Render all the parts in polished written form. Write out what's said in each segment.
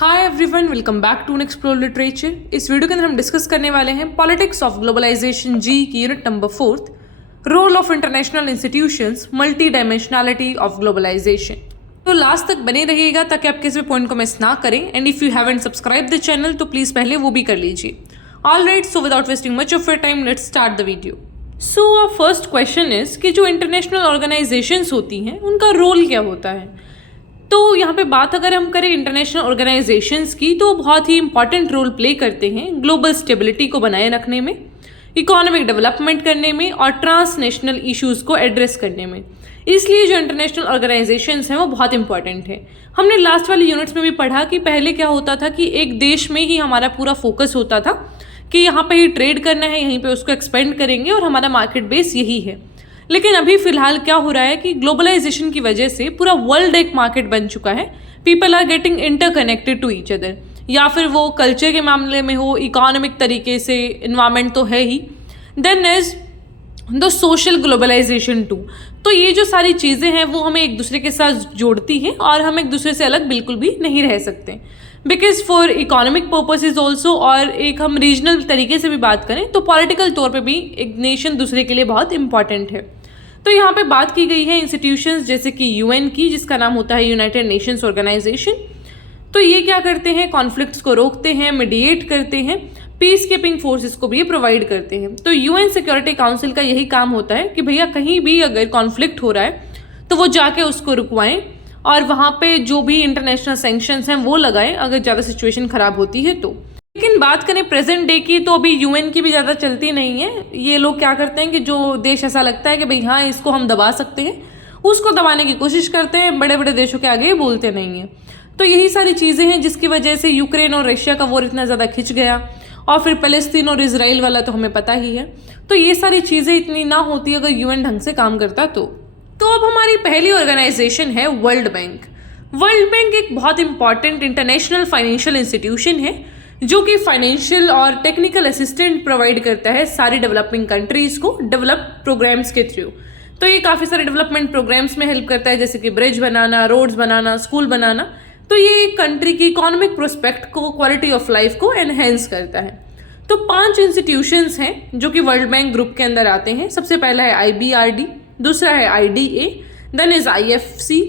Hi everyone, welcome back to explore literature. इस video के अंदर हम डिस्कस करने वाले हैं पॉलिटिक्स ऑफ ग्लोबलाइजेशन जी की unit number 4, role of international institutions, multi dimensionality of globalization. तो लास्ट तक बने रहिएगा ताकि आप किसी भी पॉइंट को मिस ना करें। And if you haven't subscribe the channel तो प्लीज पहले वो भी कर लीजिए। Alright, so without wasting much of your time let's start the video. So our first question is कि जो इंटरनेशनल ऑर्गेनाइजेशंस होती हैं उनका रोल क्या होता है। तो यहाँ पे बात अगर हम करें इंटरनेशनल ऑर्गेनाइजेशंस की तो बहुत ही इंपॉर्टेंट रोल प्ले करते हैं ग्लोबल स्टेबिलिटी को बनाए रखने में, इकोनॉमिक डेवलपमेंट करने में और ट्रांसनेशनल इश्यूज को एड्रेस करने में। इसलिए जो इंटरनेशनल ऑर्गेनाइजेशंस हैं वो बहुत इंपॉर्टेंट है। हमने लास्ट वाली यूनिट्स में भी पढ़ा कि पहले क्या होता था कि एक देश में ही हमारा पूरा फोकस होता था कि यहाँ पे ही ट्रेड करना है, यहीं पे उसको एक्सपेंड करेंगे और हमारा मार्केट बेस यही है। लेकिन अभी फिलहाल क्या हो रहा है कि ग्लोबलाइजेशन की वजह से पूरा वर्ल्ड एक मार्केट बन चुका है। People are getting interconnected to each other, या फिर वो कल्चर के मामले में हो, इकोनॉमिक तरीके से, इन्वायरमेंट तो है ही, then is the social globalization too. तो ये जो सारी चीज़ें हैं वो हमें एक दूसरे के साथ जोड़ती हैं और हम एक दूसरे से अलग बिल्कुल भी नहीं रह सकते। Because for economic purposes also, और एक हम रीजनल तरीके से भी बात करें तो पॉलिटिकल तौर पे भी एक नेशन दूसरे के लिए बहुत इंपॉर्टेंट है। तो यहाँ पे बात की गई है इंस्टीट्यूशंस जैसे कि यूएन की, जिसका नाम होता है यूनाइटेड नेशंस ऑर्गेनाइजेशन। तो ये क्या करते हैं, कॉन्फ्लिक्ट्स को रोकते हैं, मीडिएट करते हैं, पीस कीपिंग फोर्सेस को भी ये प्रोवाइड करते हैं। तो यूएन सिक्योरिटी काउंसिल का यही काम होता है कि भैया कहीं भी अगर कॉन्फ्लिक्ट हो रहा है तो वो जाके उसको रुकवाएं और वहाँ पे जो भी इंटरनेशनल सैंक्शंस हैं वो लगाएं अगर ज़्यादा सिचुएशन खराब होती है तो। लेकिन बात करें प्रेजेंट डे की तो अभी यूएन की भी ज़्यादा चलती नहीं है। ये लोग क्या करते हैं कि जो देश ऐसा लगता है कि भाई हाँ इसको हम दबा सकते हैं, उसको दबाने की कोशिश करते हैं, बड़े बड़े देशों के आगे बोलते नहीं हैं। तो यही सारी चीज़ें हैं जिसकी वजह से यूक्रेन और रशिया का वॉर इतना ज़्यादा खिंच गया, और फिर फ़लस्तीन और इजराइल वाला तो हमें पता ही है। तो ये सारी चीज़ें इतनी ना होती अगर यूएन ढंग से काम करता तो। अब हमारी पहली ऑर्गेनाइजेशन है वर्ल्ड बैंक। वर्ल्ड बैंक एक बहुत इंपॉर्टेंट इंटरनेशनल फाइनेंशियल इंस्टीट्यूशन है जो कि फाइनेंशियल और टेक्निकल असिस्टेंट प्रोवाइड करता है सारी डेवलपिंग कंट्रीज को डेवलप प्रोग्राम्स के थ्रू। तो ये काफ़ी सारे डेवलपमेंट प्रोग्राम्स में हेल्प करता है, जैसे कि ब्रिज बनाना, रोड्स बनाना, स्कूल बनाना। तो ये एक कंट्री की इकोनॉमिक प्रोस्पेक्ट को, क्वालिटी ऑफ लाइफ को एनहेंस करता है। तो 5 इंस्टीट्यूशंस हैं जो कि वर्ल्ड बैंक ग्रुप के अंदर आते हैं। सबसे पहला है IBRD, दूसरा है IDA, देन इज IFC,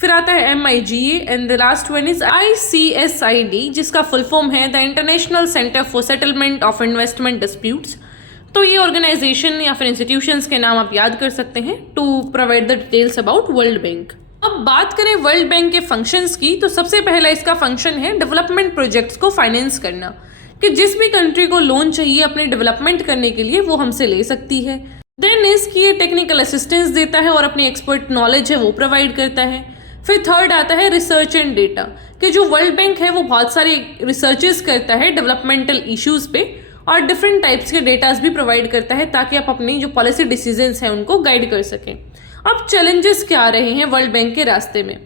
फिर आता है MIGA and the last one is ICSID, जिसका फुल फॉर्म है the international centre for settlement of investment disputes. तो ये ऑर्गेनाइजेशन या फिर इंस्टीट्यूशंस के नाम आप याद कर सकते हैं to provide the details about world bank. अब बात करें वर्ल्ड बैंक के फंक्शंस की तो सबसे पहला इसका फंक्शन है डेवलपमेंट प्रोजेक्ट्स को फाइनेंस करना, कि जिस भी कंट्री को लोन चाहिए अपने डेवलपमेंट करने के लिए वो हमसे ले सकती है। देन इसकी ये टेक्निकल असिस्टेंस देता है और अपनी एक्सपर्ट नॉलेज है वो प्रोवाइड करता है। फिर थर्ड आता है रिसर्च एंड डेटा, कि जो वर्ल्ड बैंक है वो बहुत सारे रिसर्चेस करता है डेवलपमेंटल इश्यूज पे और डिफरेंट टाइप्स के डेटाज भी प्रोवाइड करता है ताकि आप अपनी जो पॉलिसी डिसीजंस हैं उनको गाइड कर सकें। अब चैलेंजेस क्या आ रहे हैं वर्ल्ड बैंक के रास्ते में,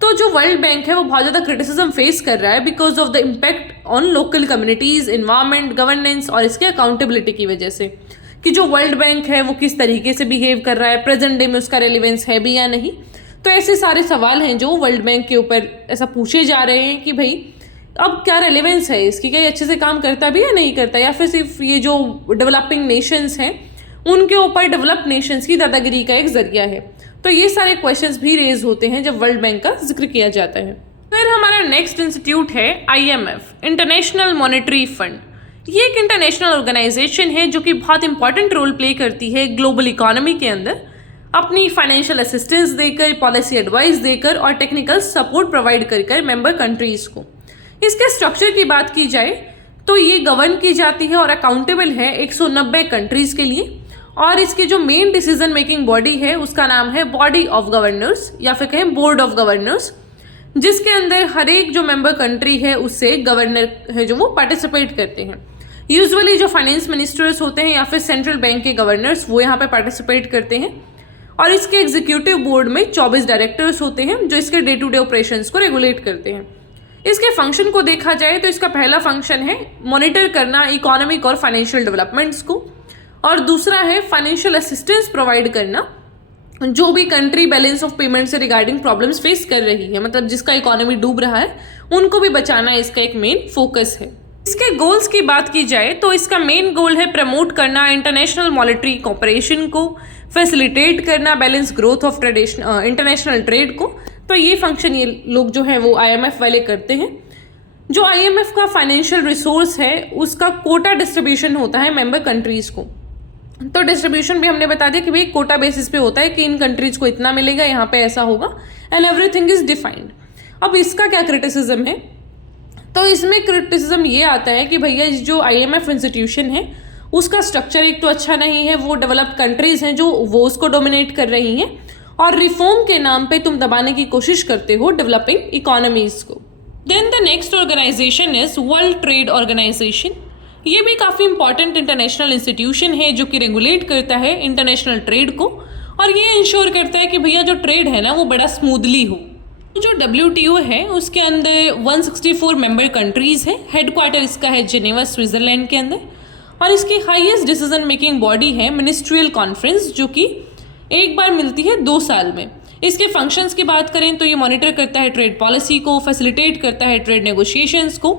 तो जो वर्ल्ड बैंक है वो बहुत ज़्यादा क्रिटिसिज्म फेस कर रहा है because of the impact on local communities, environment, governance और इसके अकाउंटेबिलिटी की वजह से, कि जो वर्ल्ड बैंक है वो किस तरीके से बिहेव कर रहा है, प्रेजेंट डे में उसका रेलिवेंस है भी या नहीं। तो ऐसे सारे सवाल हैं जो वर्ल्ड बैंक के ऊपर ऐसा पूछे जा रहे हैं कि भाई अब क्या रेलिवेंस है इसकी, क्या ये अच्छे से काम करता भी या नहीं करता, या फिर सिर्फ ये जो डेवलपिंग नेशंस हैं उनके ऊपर डेवलप्ड नेशंस की दादागिरी का एक जरिया है। तो ये सारे क्वेश्चंस भी रेज होते हैं जब वर्ल्ड बैंक का जिक्र किया जाता है। फिर हमारा नेक्स्ट इंस्टीट्यूट है IMF, इंटरनेशनल मॉनेटरी फंड। ये एक इंटरनेशनल ऑर्गेनाइजेशन है जो कि बहुत इंपॉर्टेंट रोल प्ले करती है ग्लोबल इकोनॉमी के अंदर, अपनी फाइनेंशियल असिस्टेंस देकर, पॉलिसी एडवाइस देकर और टेक्निकल सपोर्ट प्रोवाइड कर मेंबर कंट्रीज को। इसके स्ट्रक्चर की बात की जाए तो ये गवर्न की जाती है और अकाउंटेबल है 190 कंट्रीज के लिए, और इसकी जो मेन डिसीजन मेकिंग बॉडी है उसका नाम है बॉडी ऑफ गवर्नर्स या फिर कहें बोर्ड ऑफ गवर्नर्स, जिसके अंदर हर एक जो मेंबर कंट्री है उससे गवर्नर है जो वो पार्टिसिपेट करते हैं। यूजुअली जो फाइनेंस मिनिस्टर्स होते हैं या फिर सेंट्रल बैंक के गवर्नर्स वो यहाँ पे पार्टिसिपेट करते हैं, और इसके एग्जीक्यूटिव बोर्ड में 24 डायरेक्टर्स होते हैं जो इसके डे टू डे ऑपरेशंस को रेगुलेट करते हैं। इसके फंक्शन को देखा जाए तो इसका पहला फंक्शन है मॉनिटर करना इकोनॉमिक और फाइनेंशियल डेवलपमेंट्स को, और दूसरा है फाइनेंशियल असिस्टेंस प्रोवाइड करना जो भी कंट्री बैलेंस ऑफ पेमेंट से रिगार्डिंग प्रॉब्लम्स फेस कर रही है, मतलब जिसका इकोनॉमी डूब रहा है, उनको भी बचाना इसका एक मेन फोकस है। इसके गोल्स की बात की जाए तो इसका मेन गोल है प्रमोट करना इंटरनेशनल मॉनेटरी कोऑपरेशन को, फैसिलिटेट करना balance growth of international trade को। तो ये फंक्शन ये लोग जो है वो IMF वाले करते हैं। जो IMF का फाइनेंशियल रिसोर्स है उसका कोटा डिस्ट्रीब्यूशन होता है मेंबर कंट्रीज को। तो डिस्ट्रीब्यूशन भी हमने बता दिया कि भाई कोटा बेसिस पे होता है कि इन कंट्रीज को इतना मिलेगा, यहाँ पे ऐसा होगा, एंड एवरीथिंग इज डिफाइंड। अब इसका क्या क्रिटिसिज्म है, तो इसमें क्रिटिसिज्म ये आता है कि भैया जो IMF इंस्टीट्यूशन है उसका स्ट्रक्चर एक तो अच्छा नहीं है, वो डेवलप्ड कंट्रीज हैं जो वो उसको डोमिनेट कर रही हैं, और रिफॉर्म के नाम पे तुम दबाने की कोशिश करते हो डेवलपिंग इकोनॉमीज को। Then the next organization is world trade organization. ये भी काफ़ी इंपॉर्टेंट इंटरनेशनल इंस्टीट्यूशन है जो कि रेगुलेट करता है इंटरनेशनल ट्रेड को, और ये इंश्योर करता है कि भैया जो ट्रेड है ना वो बड़ा स्मूथली हो। जो WTO है उसके अंदर 164 मेंबर कंट्रीज़ हैं, हेडक्वार्टर इसका है जिनेवा स्विट्ज़रलैंड के अंदर, और इसकी हाईएस्ट डिसीजन मेकिंग बॉडी है मिनिस्ट्रियल कॉन्फ्रेंस, जो कि एक बार मिलती है 2 साल में। इसके फंक्शंस की बात करें तो ये मॉनिटर करता है ट्रेड पॉलिसी को, फैसिलिटेट करता है ट्रेड नेगोशिएशंस को,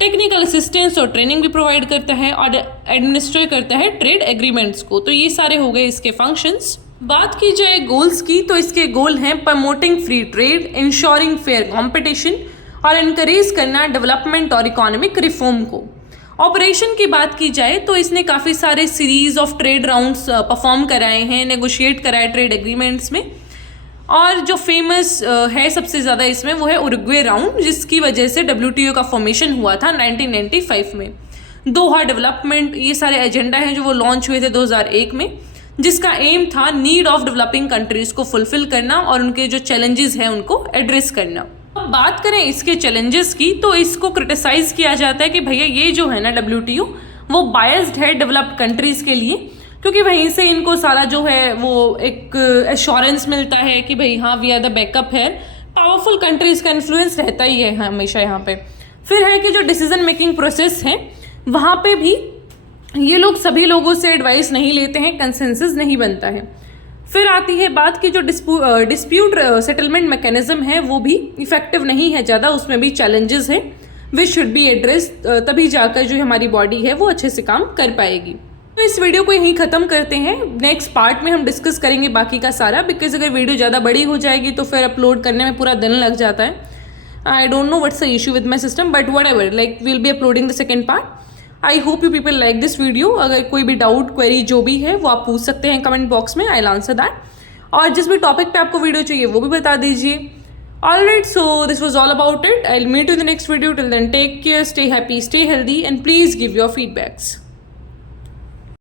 टेक्निकल असिस्टेंस और ट्रेनिंग भी प्रोवाइड करता है, और एडमिनिस्ट्रेट करता है ट्रेड एग्रीमेंट्स को। तो ये सारे हो गए इसके फंक्शंस। बात की जाए गोल्स की तो इसके गोल हैं promoting free trade, ensuring fair competition, और इनकरेज करना डेवलपमेंट और इकोनॉमिक रिफॉर्म को। ऑपरेशन की बात की जाए तो इसने काफ़ी सारे series of trade rounds perform कराए हैं, नेगोशिएट कराए ट्रेड एग्रीमेंट्स में, और जो फेमस है सबसे ज़्यादा इसमें वो है उरुग्वे राउंड, जिसकी वजह से WTO का फॉर्मेशन हुआ था 1995 में। दोहा डेवलपमेंट, ये सारे एजेंडा हैं जो वो लॉन्च हुए थे 2001 में, जिसका एम था नीड ऑफ डेवलपिंग कंट्रीज़ को फुलफिल करना और उनके जो चैलेंजेस हैं उनको एड्रेस करना। अब बात करें इसके चैलेंजेस की तो इसको क्रिटिसाइज़ किया जाता है कि भैया ये जो है ना WTO वो बायस्ड है डेवलप्ड कंट्रीज़ के लिए, क्योंकि वहीं से इनको सारा जो है वो एक एश्योरेंस मिलता है कि भाई हाँ वी आर द बैकअप है। पावरफुल कंट्रीज़ का इन्फ्लुएंस रहता ही है हमेशा यहाँ पे। फिर है कि जो डिसीजन मेकिंग प्रोसेस है वहाँ पे भी ये लोग सभी लोगों से एडवाइस नहीं लेते हैं, कंसेंसस नहीं बनता है। फिर आती है बात की जो डिस्प्यूट सेटलमेंट मैकेनिज्म है वो भी इफेक्टिव नहीं है ज़्यादा, उसमें भी चैलेंजेस हैं विच शुड बी एड्रेस, तभी जाकर जो हमारी बॉडी है वो अच्छे से काम कर पाएगी। तो इस वीडियो को यहीं ख़त्म करते हैं। नेक्स्ट पार्ट में हम डिस्कस करेंगे बाकी का सारा, बिकॉज अगर वीडियो ज़्यादा बड़ी हो जाएगी तो फिर अपलोड करने में पूरा दिन लग जाता है। I don't know what's the issue with my system, but whatever, like we will be uploading the second part. I hope you people like this video. अगर कोई भी डाउट क्वेरी जो भी है वो आप पूछ सकते हैं कमेंट बॉक्स में, आई विल आंसर दैट। और जिस भी टॉपिक पे आपको वीडियो चाहिए वो भी बता दीजिए। Alright, so this was all about it. I'll meet you in the next video. Till then, take care, stay happy, stay healthy, and please give your feedbacks.